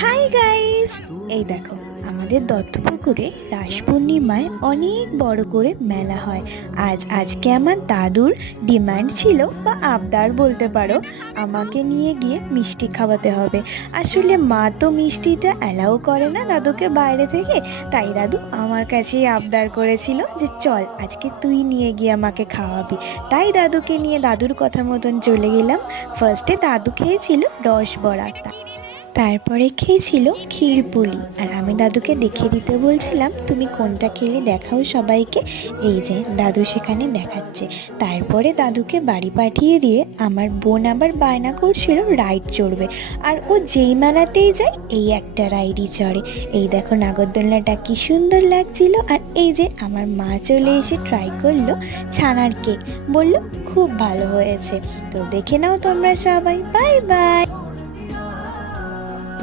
Hi guys, এই দেখো আমাদের দত্তপুকুরে রাস পূর্ণিমায় অনেক বড় করে মেলা হয়। আজকে আমার দাদুর ডিমান্ড ছিল বা আবদার বলতে পারো, আমাকে নিয়ে গিয়ে মিষ্টি খাওয়াতে হবে। আসলে মা তো মিষ্টিটা অ্যালাউ করে না দাদুকে বাইরে থেকে, তাই দাদু আমার কাছেই আবদার করেছিল যে চল আজকে তুই নিয়ে গিয়ে আমাকে খাওয়াবি। তাই দাদুকে নিয়ে দাদুর কথা মতন চলে গেলাম। ফার্স্টে দাদু খেয়েছিল রসবড়া, তারপরে খেয়েছিল ক্ষীরপুলি। আর আমি দাদুকে দেখিয়ে দিতে বলছিলাম তুমি কোনটা খেলে দেখাও সবাইকে। এই যে দাদু সেখানে দেখাচ্ছে। তারপরে দাদুকে বাড়ি পাঠিয়ে দিয়ে আমার বোন আবার বায়না করছিল রাইড চড়বে, আর ও যেই মেলাতেই যায় এই একটা রাইডই চড়ে। এই দেখো নাগরদোলনাটা কি সুন্দর লাগছিল। আর এই যে আমার মা চলে এসে ট্রাই করলো ছানার কেক, বলল খুব ভালো হয়েছে। তো দেখে নাও তোমরা সবাই। Bye bye.